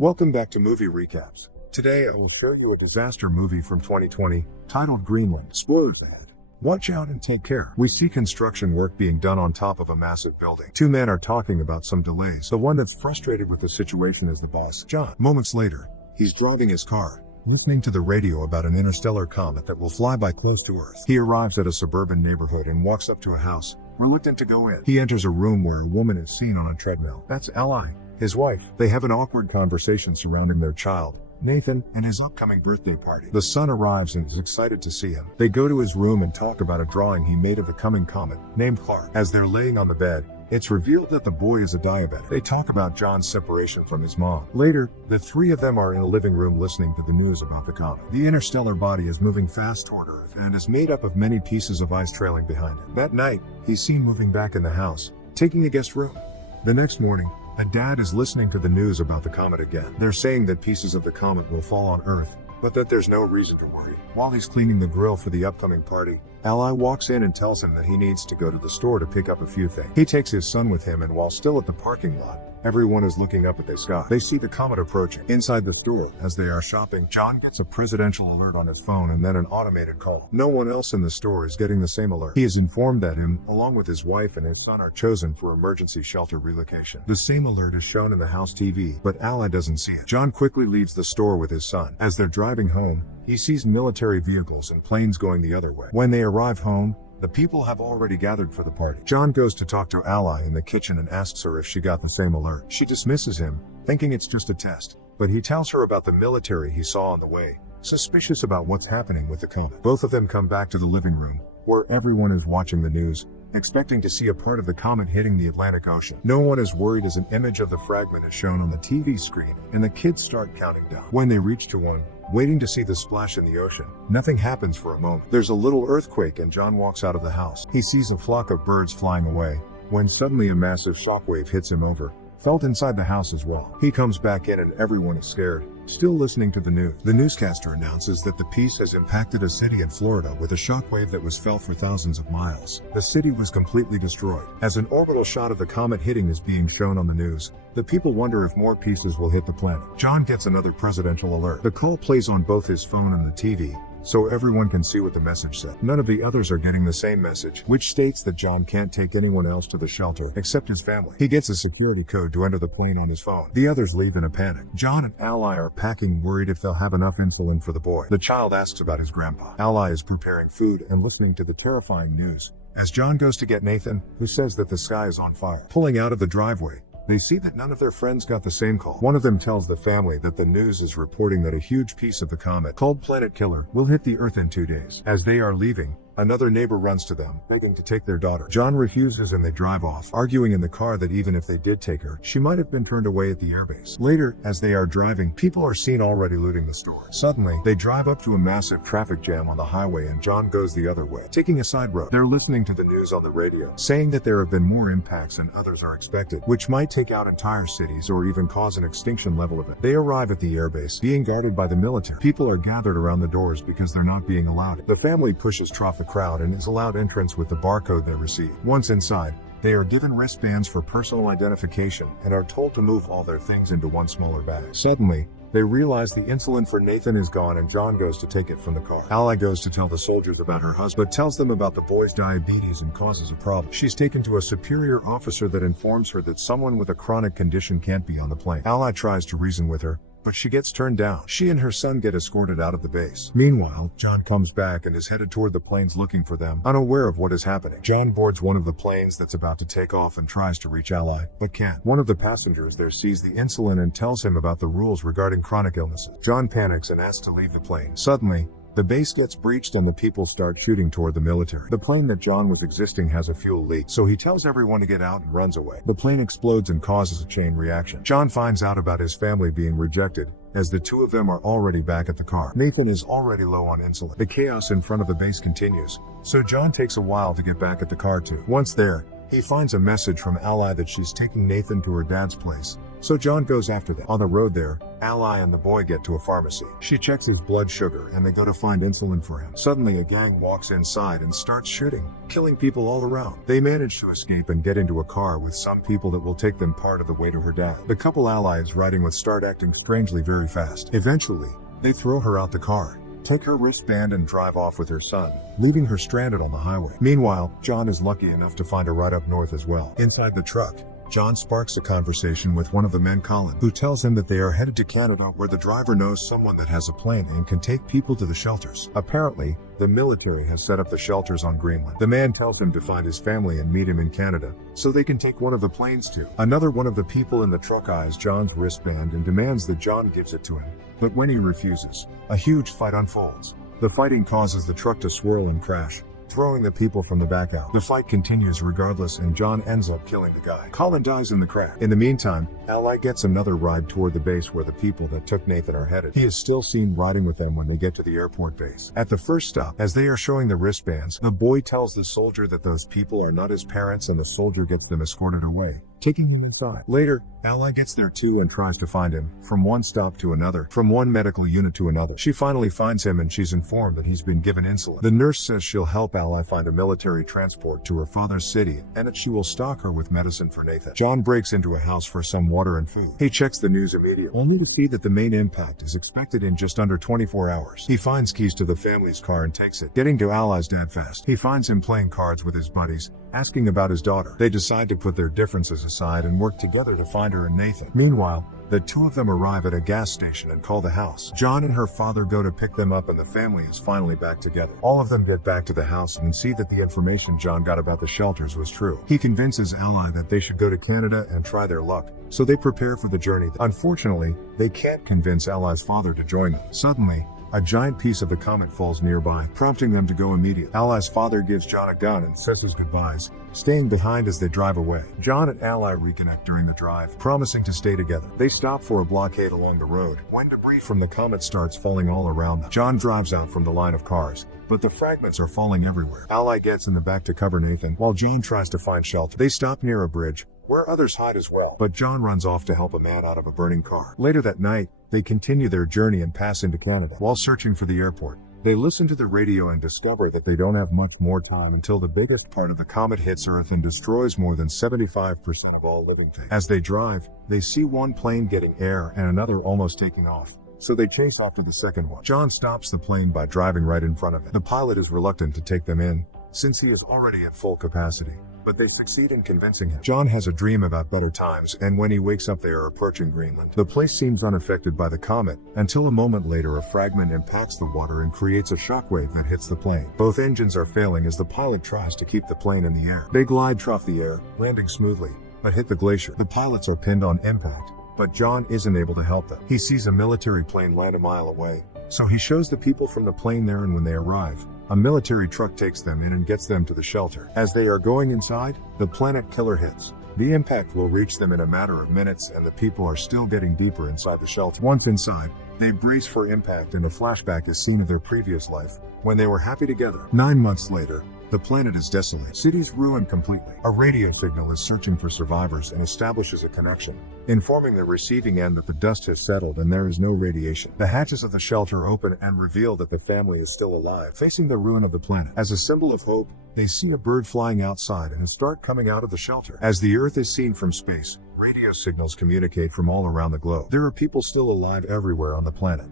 Welcome back to Movie Recaps. Today I will share you a disaster movie from 2020, titled Greenland. Spoilers ahead. Watch out and take care. We see construction work being done on top of a massive building. Two men are talking about some delays. The one that's frustrated with the situation is the boss, John. Moments later, he's driving his car, listening to the radio about an interstellar comet that will fly by close to Earth. He arrives at a suburban neighborhood and walks up to a house, reluctant to go in. He enters a room where a woman is seen on a treadmill. That's Li, his wife. They have an awkward conversation surrounding their child, Nathan, and his upcoming birthday party. The son arrives and is excited to see him. They go to his room and talk about a drawing he made of the coming comet, named Clark. As they're laying on the bed, it's revealed that the boy is a diabetic. They talk about John's separation from his mom. Later, the three of them are in a living room listening to the news about the comet. The interstellar body is moving fast toward Earth and is made up of many pieces of ice trailing behind it. That night, he's seen moving back in the house, taking a guest room. The next morning, a dad is listening to the news about the comet again. They're saying that pieces of the comet will fall on Earth, but that there's no reason to worry. While he's cleaning the grill for the upcoming party, Li walks in and tells him that he needs to go to the store to pick up a few things. He takes his son with him, and while still at the parking lot, everyone is looking up at the sky. They see the comet approaching. Inside the store, as they are shopping, John gets a presidential alert on his phone and then an automated call. No one else in the store is getting the same alert. He is informed that him, along with his wife and his son, are chosen for emergency shelter relocation. The same alert is shown in the house TV, but Li doesn't see it. John quickly leaves the store with his son. As they're driving home, he sees military vehicles and planes going the other way. When they arrive home, the people have already gathered for the party. John goes to talk to Li in the kitchen and asks her if she got the same alert. She dismisses him, thinking it's just a test, but he tells her about the military he saw on the way, suspicious about what's happening with the comet. Both of them come back to the living room, where everyone is watching the news, expecting to see a part of the comet hitting the Atlantic Ocean. No one is worried as an image of the fragment is shown on the TV screen, and the kids start counting down. When they reach to one, waiting to see the splash in the ocean, nothing happens for a moment. There's a little earthquake and John walks out of the house. He sees a flock of birds flying away, when suddenly a massive shockwave hits him over, felt inside the house as well. He comes back in and everyone is scared, still listening to the news. The newscaster announces that the piece has impacted a city in Florida with a shockwave that was felt for thousands of miles. The city was completely destroyed. As an orbital shot of the comet hitting is being shown on the news, the people wonder if more pieces will hit the planet. John gets another presidential alert. The call plays on both his phone and the TV, so everyone can see what the message said. None of the others are getting the same message, which states that John can't take anyone else to the shelter except his family. He gets a security code to enter the plane on his phone. The others leave in a panic. John and Li are packing, worried if they'll have enough insulin for the boy. The child asks about his grandpa. Li is preparing food and listening to the terrifying news, as John goes to get Nathan, who says that the sky is on fire. Pulling out of the driveway, they see that none of their friends got the same call. One of them tells the family that the news is reporting that a huge piece of the comet, called Planet Killer, will hit the Earth in 2 days. As they are leaving, another neighbor runs to them, begging to take their daughter. John refuses and they drive off, arguing in the car that even if they did take her, she might have been turned away at the airbase. Later, as they are driving, people are seen already looting the store. Suddenly, they drive up to a massive traffic jam on the highway and John goes the other way, taking a side road. They're listening to the news on the radio, saying that there have been more impacts than others are expected, which might take out entire cities or even cause an extinction level event. They arrive at the airbase, being guarded by the military. People are gathered around the doors because they're not being allowed in. The family pushes through the crowd and is allowed entrance with the barcode they receive. Once inside, they are given wristbands for personal identification and are told to move all their things into one smaller bag. Suddenly, they realize the insulin for Nathan is gone and John goes to take it from the car. Li goes to tell the soldiers about her husband, but tells them about the boy's diabetes and causes a problem. She's taken to a superior officer that informs her that someone with a chronic condition can't be on the plane. Li tries to reason with her, but she gets turned down. She and her son get escorted out of the base. Meanwhile, John comes back and is headed toward the planes looking for them, unaware of what is happening. John boards one of the planes that's about to take off and tries to reach Li, but can't. One of the passengers there sees the insulin and tells him about the rules regarding chronic illnesses. John panics and asks to leave the plane. Suddenly, the base gets breached and the people start shooting toward the military. The plane that John was existing has a fuel leak, so he tells everyone to get out and runs away. The plane explodes and causes a chain reaction. John finds out about his family being rejected, as the two of them are already back at the car. Nathan is already low on insulin. The chaos in front of the base continues, so John takes a while to get back at the car too. Once there, he finds a message from Li that she's taking Nathan to her dad's place, So John goes after them. On the road there, Ally and the boy get to a pharmacy. She checks his blood sugar and they go to find insulin for him. Suddenly a gang walks inside and starts shooting, killing people all around. They manage to escape and get into a car with some people that will take them part of the way to her dad. The couple Ally is riding with start acting strangely very fast. Eventually, they throw her out the car, take her wristband and drive off with her son, leaving her stranded on the highway. Meanwhile, John is lucky enough to find a ride up north as well. Inside the truck, John sparks a conversation with one of the men, Colin, who tells him that they are headed to Canada where the driver knows someone that has a plane and can take people to the shelters. Apparently, the military has set up the shelters on Greenland. The man tells him to find his family and meet him in Canada, so they can take one of the planes too. Another one of the people in the truck eyes John's wristband and demands that John gives it to him. But when he refuses, a huge fight unfolds. The fighting causes the truck to swirl and crash, throwing the people from the back out. The fight continues regardless and John ends up killing the guy. Colin dies in the crash. In the meantime, Ally gets another ride toward the base where the people that took Nathan are headed. He is still seen riding with them when they get to the airport base. At the first stop, as they are showing the wristbands, the boy tells the soldier that those people are not his parents and the soldier gets them escorted away, taking him inside. Later, Ally gets there too and tries to find him, from one stop to another, from one medical unit to another. She finally finds him and she's informed that he's been given insulin. The nurse says she'll help Ally find a military transport to her father's city and that she will stock her with medicine for Nathan. John breaks into a house for some water and food. He checks the news immediately, only to see that the main impact is expected in just under 24 hours. He finds keys to the family's car and takes it, getting to Ally's dad fast. He finds him playing cards with his buddies, asking about his daughter. They decide to put their differences aside and work together to find her and Nathan. Meanwhile, the two of them arrive at a gas station and call the house. John and her father go to pick them up and the family is finally back together. All of them get back to the house and see that the information John got about the shelters was true. He convinces Ally that they should go to Canada and try their luck, so they prepare for the journey. Unfortunately, they can't convince Ally's father to join them. Suddenly, a giant piece of the comet falls nearby, prompting them to go immediately. Ally's father gives John a gun and says his goodbyes, staying behind as they drive away. John and Ally reconnect during the drive, promising to stay together. They stop for a blockade along the road, when debris from the comet starts falling all around them. John drives out from the line of cars, but the fragments are falling everywhere. Ally gets in the back to cover Nathan, while John tries to find shelter. They stop near a bridge, where others hide as well, but John runs off to help a man out of a burning car. Later that night, they continue their journey and pass into Canada. While searching for the airport, they listen to the radio and discover that they don't have much more time until the biggest part of the comet hits Earth and destroys more than 75% of all living things. As they drive, they see one plane getting air and another almost taking off, so they chase after the second one. John stops the plane by driving right in front of it. The pilot is reluctant to take them in, since he is already at full capacity, but they succeed in convincing him. John has a dream about better times, and when he wakes up they are approaching Greenland. The place seems unaffected by the comet, until a moment later a fragment impacts the water and creates a shockwave that hits the plane. Both engines are failing as the pilot tries to keep the plane in the air. They glide through the air, landing smoothly, but hit the glacier. The pilots are pinned on impact, but John isn't able to help them. He sees a military plane land a mile away, so he shows the people from the plane there, and when they arrive, a military truck takes them in and gets them to the shelter. As they are going inside, the planet killer hits. The impact will reach them in a matter of minutes and the people are still getting deeper inside the shelter. Once inside, they brace for impact and a flashback is seen of their previous life, when they were happy together. 9 months later, the planet is desolate. Cities ruined completely. A radio signal is searching for survivors and establishes a connection, informing the receiving end that the dust has settled and there is no radiation. The hatches of the shelter open and reveal that the family is still alive, facing the ruin of the planet. As a symbol of hope, they see a bird flying outside and start coming out of the shelter. As the Earth is seen from space, radio signals communicate from all around the globe. There are people still alive everywhere on the planet.